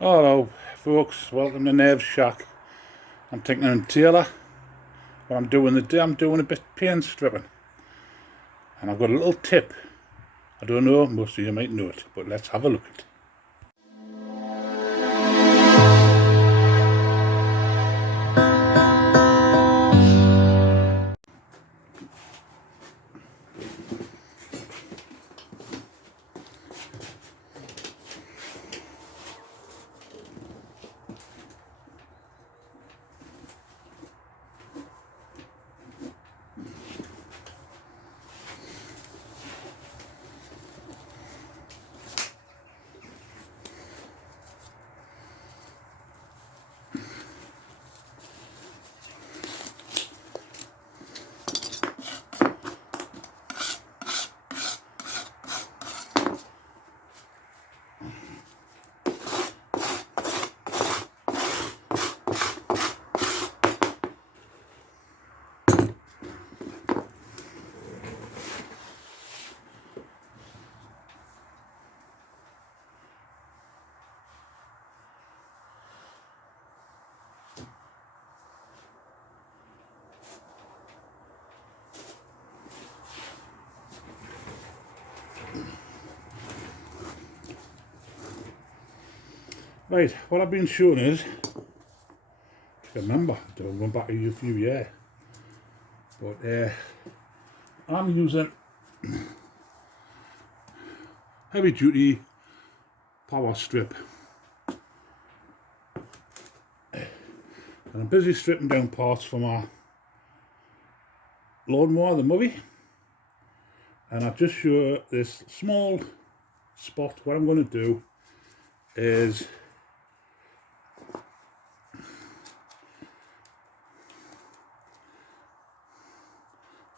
Hello folks, welcome to Nerve Shack. I'm Tinkering Taylor. What I'm doing today, I'm doing a bit of paint stripping. And I've got a little tip. I don't know, most of you might know it, but let's have a look at it. Right, what I've been showing is, remember, I'm going back a few years, but I'm using heavy duty power strip. And I'm busy stripping down parts for my lawnmower, the Movie. And I'll just show this small spot. What I'm going to do is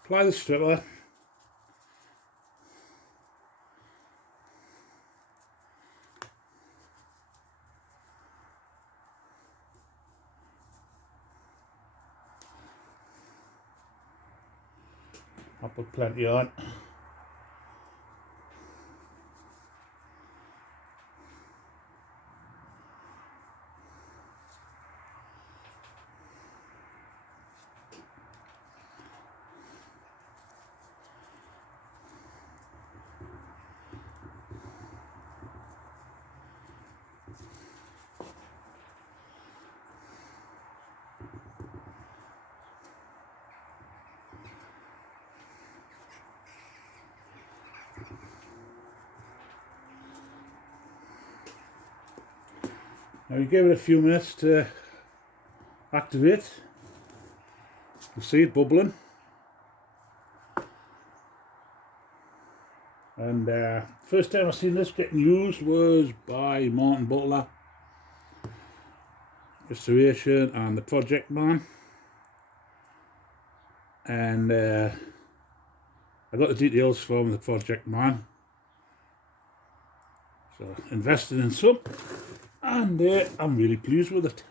apply the stripper, I'll put plenty on. Now you give it a few minutes to activate. You see it bubbling. And first time I seen this getting used was by Martin Butler Restoration and the Project Man. And I got the details from the Project Man. So invested in some, and I'm really pleased with it.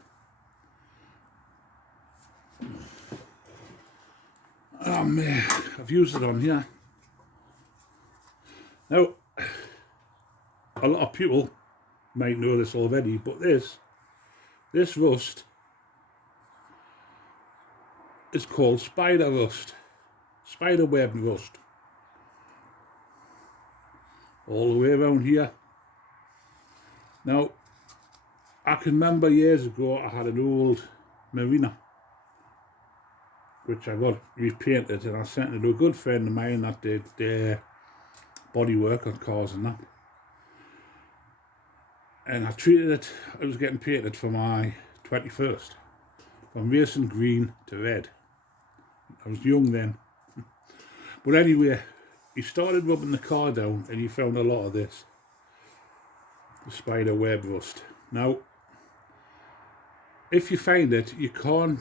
I've used it on here. Now, a lot of people might know this already, but this rust is called spider rust, spider web rust. All the way around here. Now, I can remember years ago I had an old Marina which I got repainted, and I sent it to a good friend of mine that did body work on cars and that. And I treated it, I was getting painted for my 21st, from racing green to red. I was young then. But anyway, he started rubbing the car down and he found a lot of this, the spider web rust. Now, if you find it, you can't,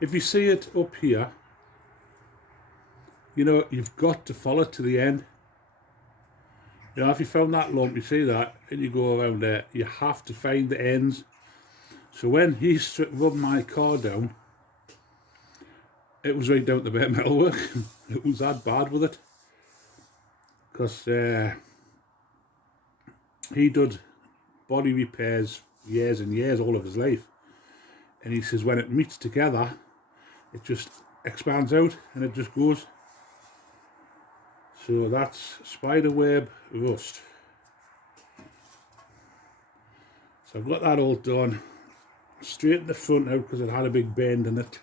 if you see it up here, you know, you've got to follow it to the end. You know, if you found that lump, you see that, and you go around there, you have to find the ends. So when he rubbed my car down, it was right down to bare metalwork. It was that bad with it. Because he did body repairs years and years, all of his life. And he says when it meets together, it just expands out and it just goes. So that's spiderweb rust. So I've got that all done. Straighten the front out because it had a big bend in it.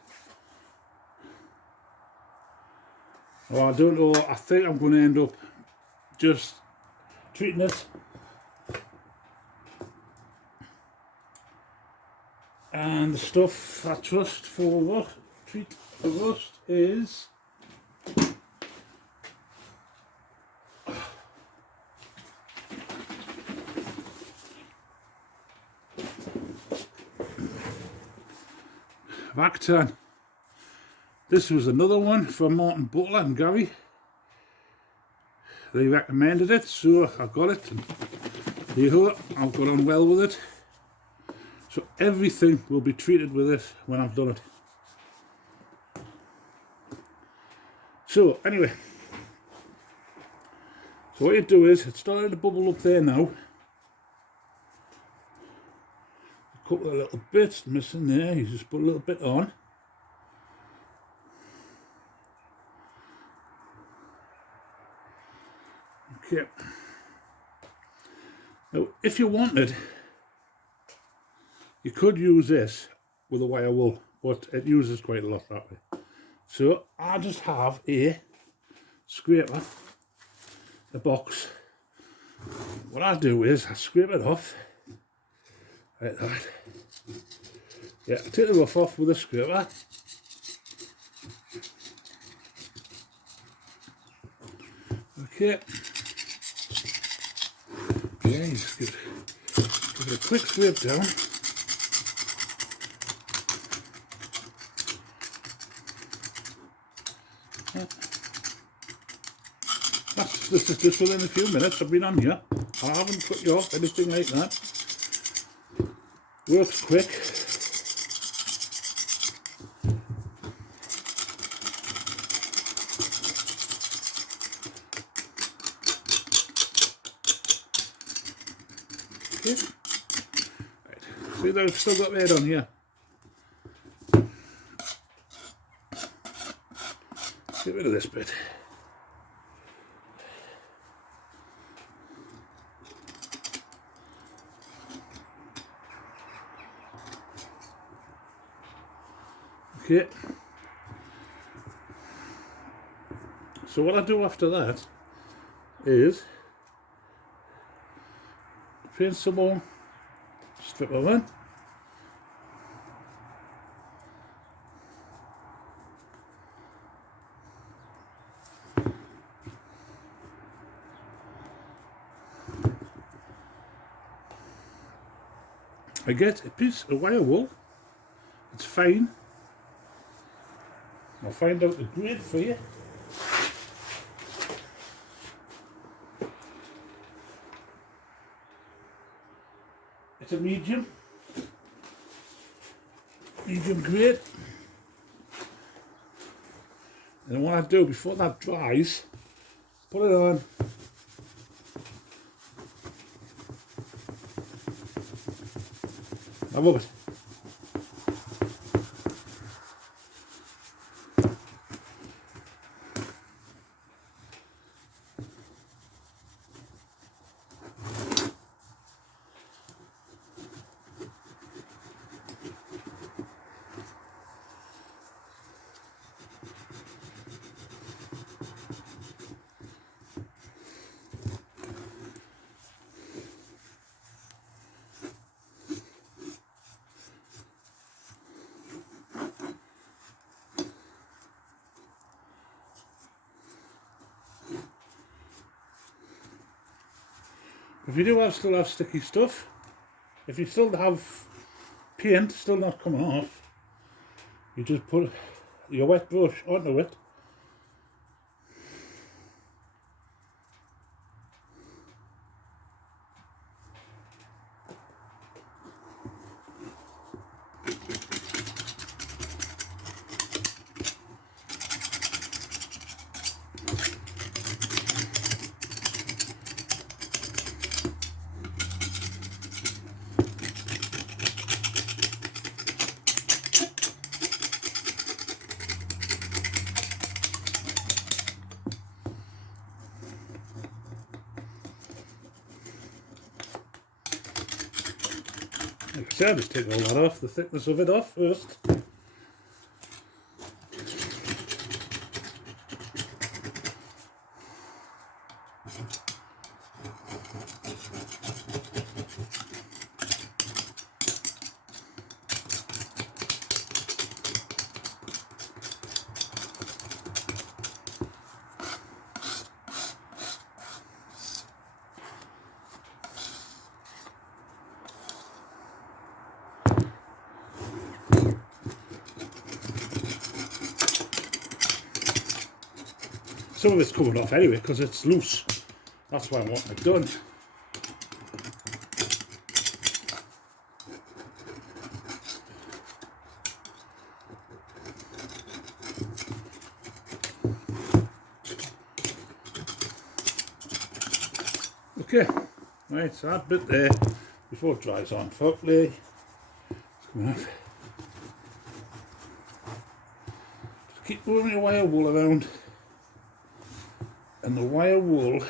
Oh, I don't know, I think I'm going to end up just treating it. And the stuff I trust for what? Treat the rust is Vactan. This was another one from Martin Butler and Gary. They recommended it, so I got it. And here, I've got on well with it. So everything will be treated with it when I've done it. So anyway, so what you do is, it's starting to bubble up there now. A couple of little bits missing there, you just put a little bit on. Okay. Now, if you wanted, you could use this with a wire wool, but it uses quite a lot that way. So I just have a scraper, a box. What I do is I scrape it off, like that. Yeah, I take the rough off with a scraper. Okay. Yeah, just give it a quick scrape down. Yeah. This is just within a few minutes I've been on here. I haven't cut you off, anything like that. Works quick. Okay. Right. See that I've still got red on here. Get rid of this bit. Okay. So what I do after that is paint some more, strip of in. I get a piece of wire wool, it's fine. I'll find out the grade for you. It's a medium grade. And what I do before that dries, put it on. I rub it. If you do still have sticky stuff, if you still have paint still not coming off, you just put your wet brush onto it. Like I said, just take all that off, the thickness of it off first. Some of it's coming off anyway because it's loose. That's why I want it done. Okay, right, so that bit there before it dries on properly. It's coming off. Just keep moving your wire wool around. And the wire wool,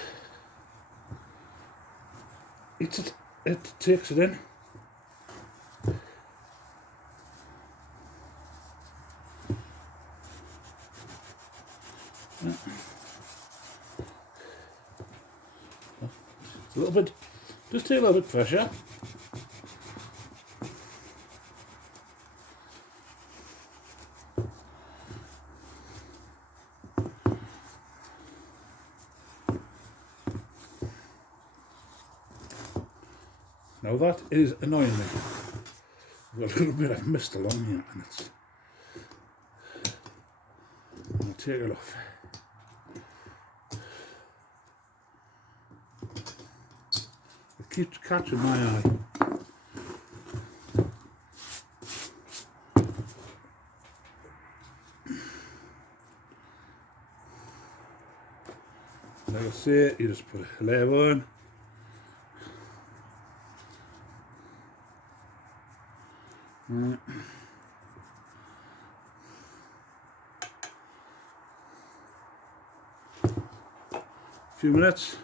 it takes it in. A little bit, just take a little bit pressure. Now that is annoying me. I've got a little bit of mist along here and I'll take it off. It keeps catching my eye. Like I say, you just put a layer on. Few minutes.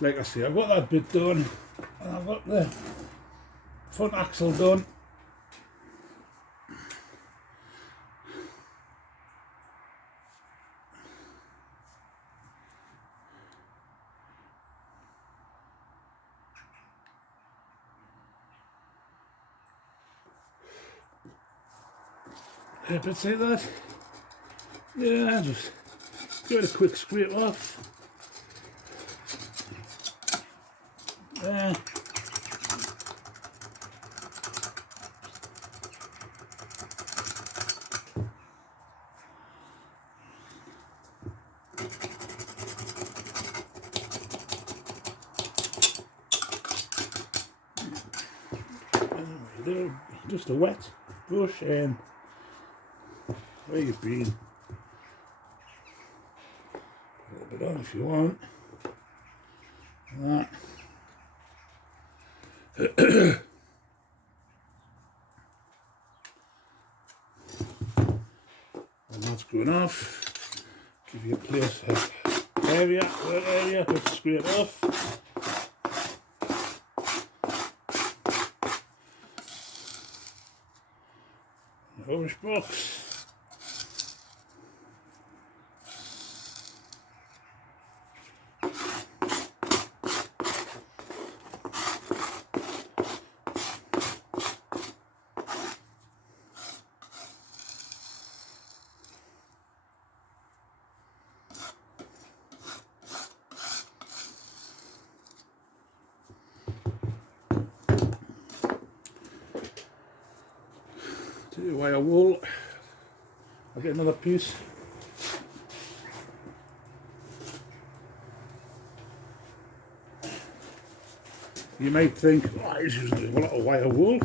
Like I say, I've got that bit done and I've got the front axle done. Bits like that. Yeah, just give it a quick scrape off. There. Just a wet brush and where you've been. A little bit on if you want. Like that. And that's going off. Give you a place of area, to scrape off. Rubbish box. Wire wool. I'll get another piece. You might think, oh, he's using a lot of wire wool,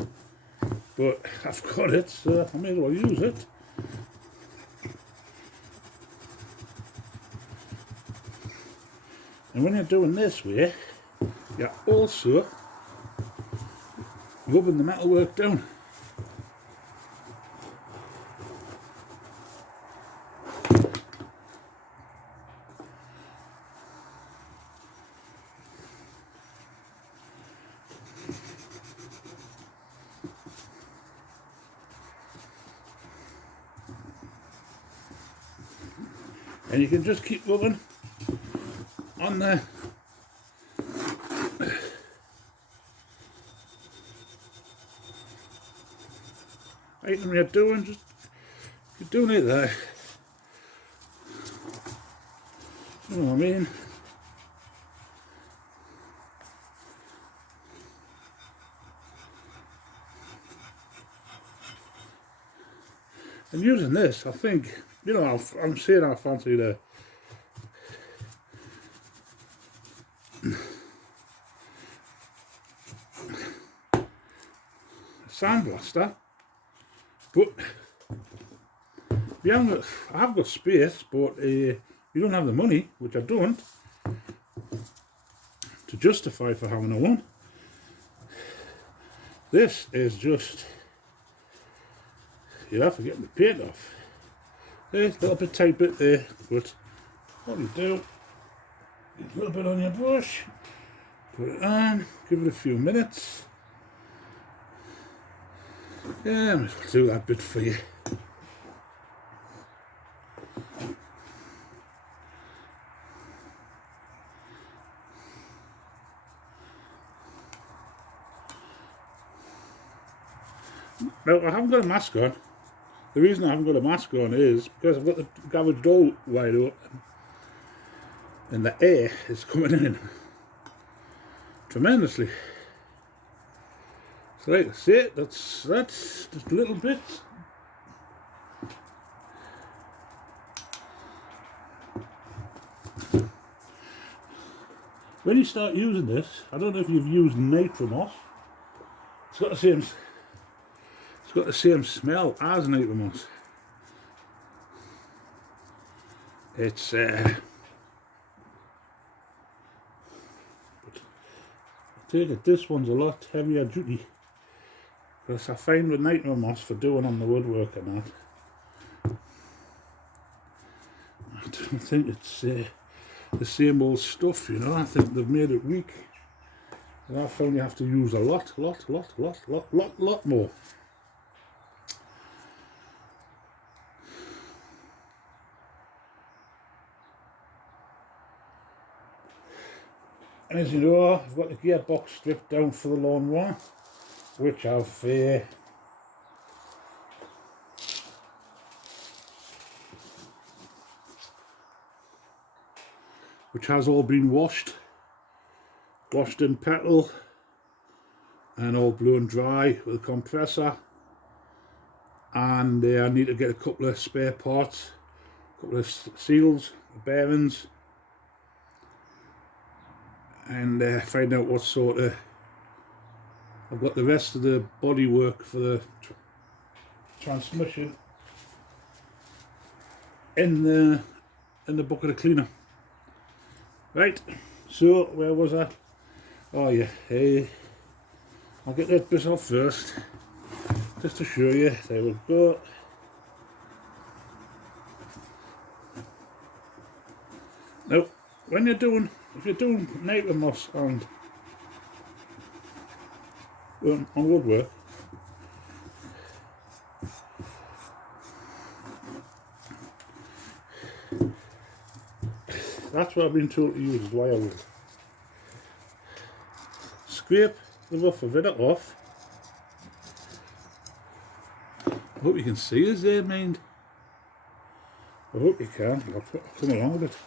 but I've got it, so I may as well use it. And when you're doing this way, you're also rubbing the metalwork down. And you can just keep rubbing on there. Right, when you're doing, just you're doing it there. You know what I mean? And using this, I think, you know, I'm saying I fancy the sandblaster, but you haven't got, I've got space, but you don't have the money, which I don't, to justify for having a one. This is just, you'll have to get the paint off. There's a little bit tight bit there, but what you do, get a little bit on your brush, put it on, give it a few minutes. Yeah, I'll do that bit for you. Now, I haven't got a mask on. The reason I haven't got a mask on is because I've got the garage door wide open and the air is coming in tremendously. So like I say, that's just a little bit. When you start using this, I don't know if you've used Nitromoss. It's got the same smell as Nitromoss. It's I take it this one's a lot heavier duty, because I find with Nitromoss for doing on the woodwork and that, I don't think it's the same old stuff, you know. I think they've made it weak, and I found you have to use a lot more. And as you know, I've got the gearbox stripped down for the lawnmower, which which has all been washed in petrol and all blown dry with a compressor. And I need to get a couple of spare parts, a couple of seals, bearings, and find out what sort of. I've got the rest of the body work for the transmission in the bucket of cleaner. Right, so where was I? Oh yeah, I'll get that bit off first, just to show you. There we go. Now, if you're doing Nitromoss on woodwork, that's what I've been told to use, is wire wool. Scrape the rough of it off. I hope you can see us there, mind. I hope you can. I'll come along with it.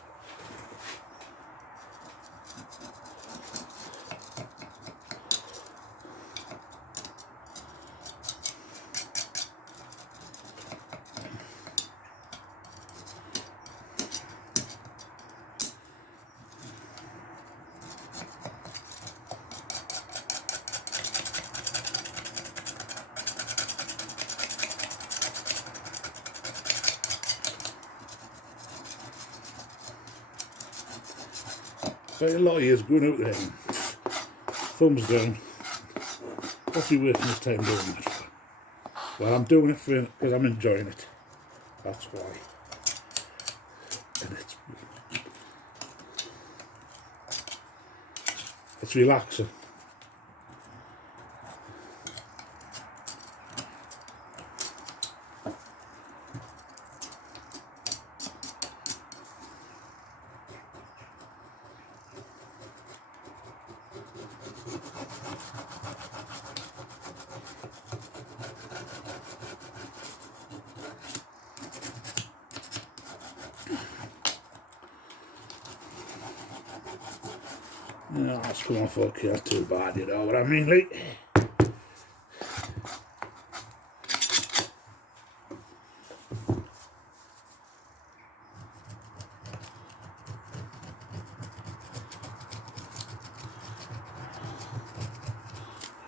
So a lot of years going out there, thumbs down. What's he wasting his time doing that for? Well, I'm doing it because I'm enjoying it. That's why. And it's relaxing. No, that's come off okay, that's too bad, you know what I mean, like.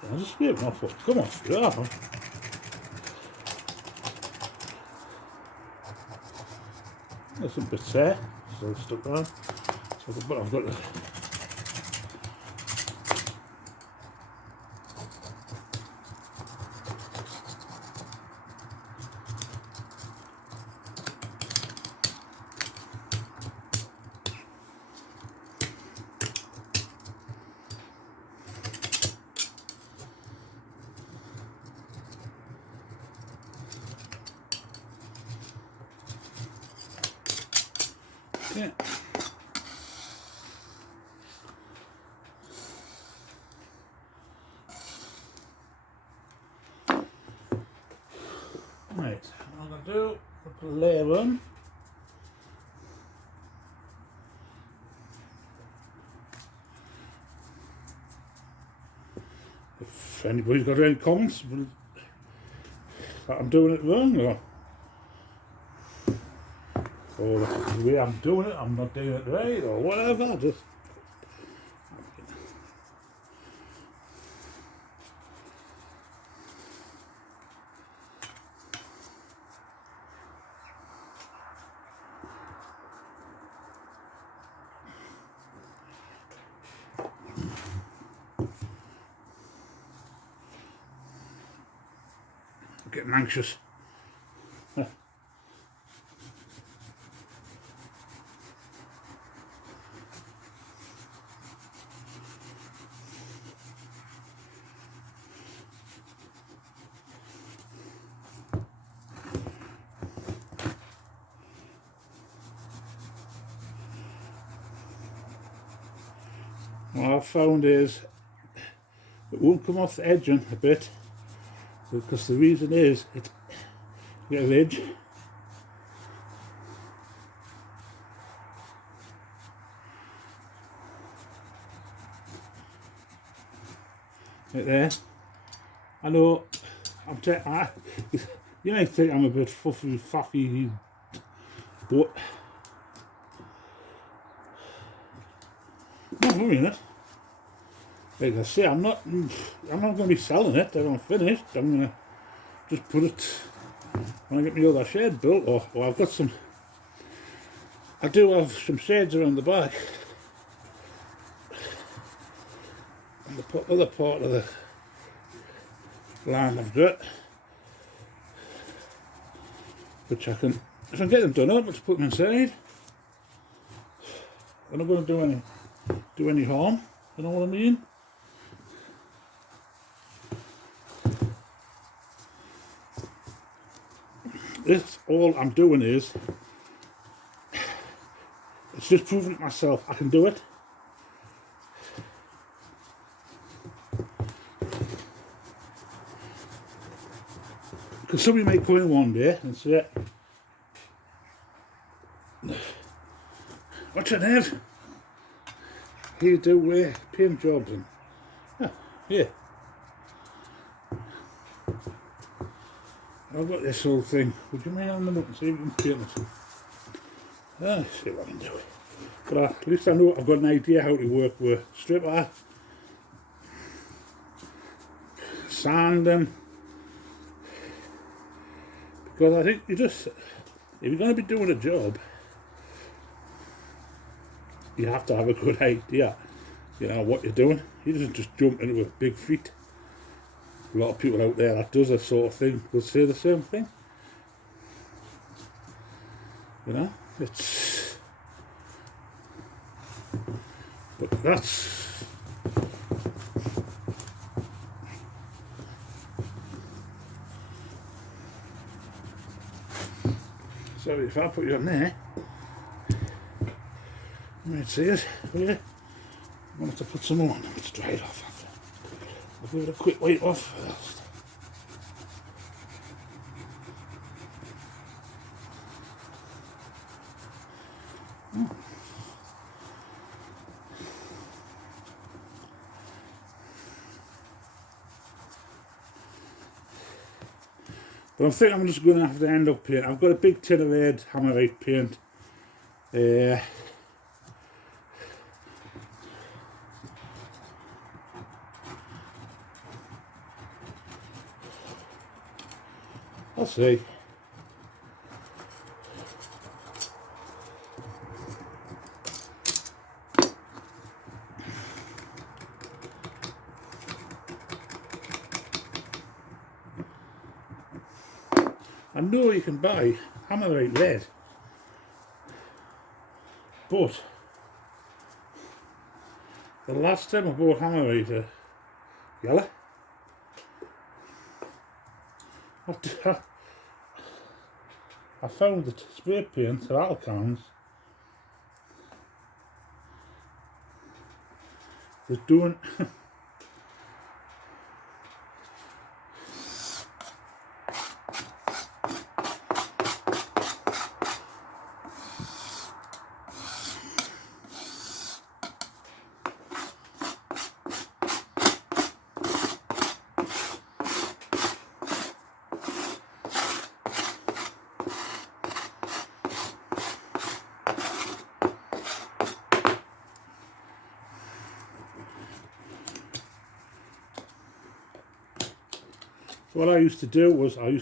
I'll just scrape my foot. Come on, yeah. There's some bits there, still stuck on. But I've got to. Yeah. Right, I'm going to do the 11. If anybody's got any comments that I'm doing it wrong, or the way I'm doing it, I'm not doing it right, or whatever, just I'm getting anxious. What I've found is it won't come off the edging a bit, because the reason is it get a ridge. Right there. I know you might think I'm a bit faffy, but no, I mean it. Like I say, I'm not going to be selling it. I'm finished. I'm going to just put it when I get my other shed built, or I've got some. I do have some sheds around the back. And the other part of the land I've got, which I can, if I get them done up, let's put them inside. I'm not going to do any harm. You know what I mean? This, all I'm doing is, it's just proving to myself I can do it. Because somebody might come in one day and say, "What's your name? You do paint jobs," and yeah. I've got this whole thing. Would you mind having a look and see if you can paint it? See what I can do. But at least I know I've got an idea how to work with stripper, sanding. Because I think if you're going to be doing a job, you have to have a good idea, you know, what you're doing. You doesn't just jump into it with big feet. A lot of people out there that does this sort of thing will say the same thing. You know, but that's, so if I put you on there, you might see it, will you? I'm going to have to put some more on. Let's dry it off. I'll give it a quick wipe off first. But I'm thinking I'm just going to have to end up painting. I've got a big tin of red Hammerite paint. I'll see. I know you can buy Hammerite red, but the last time I bought Hammerite yellow, I found that spray paint or alcohols they're doing what I used to do was I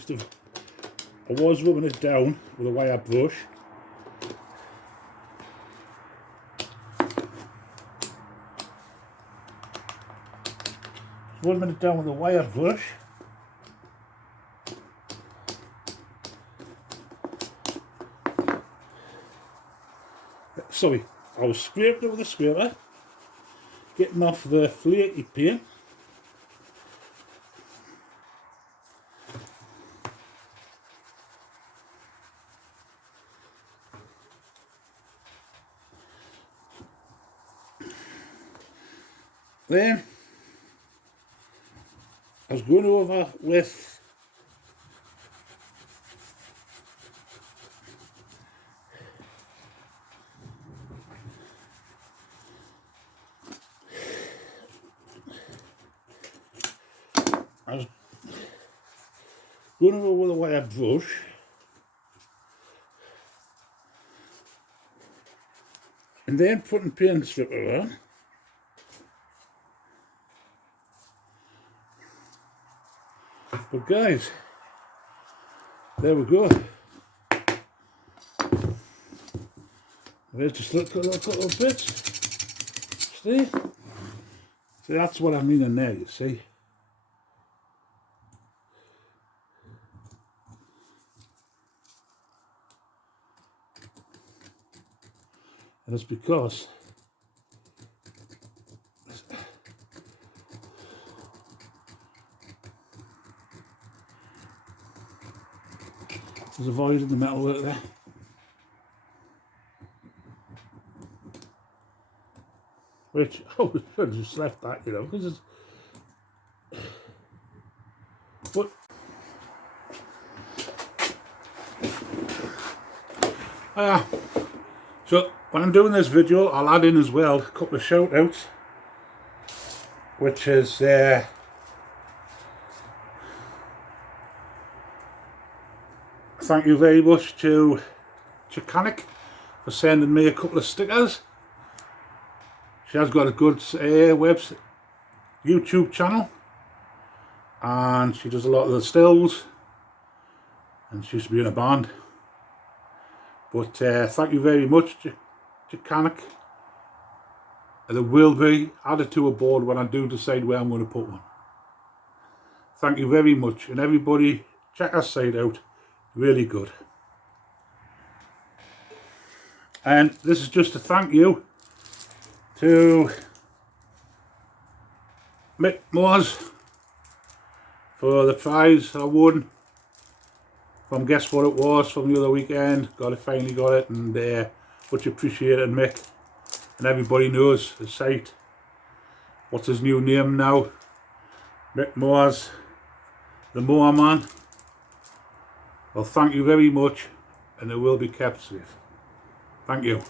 was rubbing it down with a wire brush. Rubbing it down with a wire brush. Sorry, I was scraping it with a scraper, getting off the flaky paint. Then I was going over with a wire brush. And then putting paint stripper on. But guys, there we go. There's just little bits. See? See, that's what I mean in there, you see. And it's because there's a void in the metalwork there. Which, oh, I should have just left that, you know, because it's... But... So, when I'm doing this video, I'll add in as well a couple of shout outs, which is... thank you very much to Chicanic for sending me a couple of stickers. She has got a good website, YouTube channel, and she does a lot of the stills, and she used to be in a band. But thank you very much, Chicanic. There will be added to a board when I do decide where I'm going to put one. Thank you very much, and everybody check our site out. Really good. And this is just a thank you to Mick Moores for the prize I won from Guess What It Was from the other weekend. Finally got it, and much appreciated, Mick. And everybody knows the site. What's his new name now? Mick Moores, the Mower Man. Well, thank you very much, and it will be kept safe. Thank you.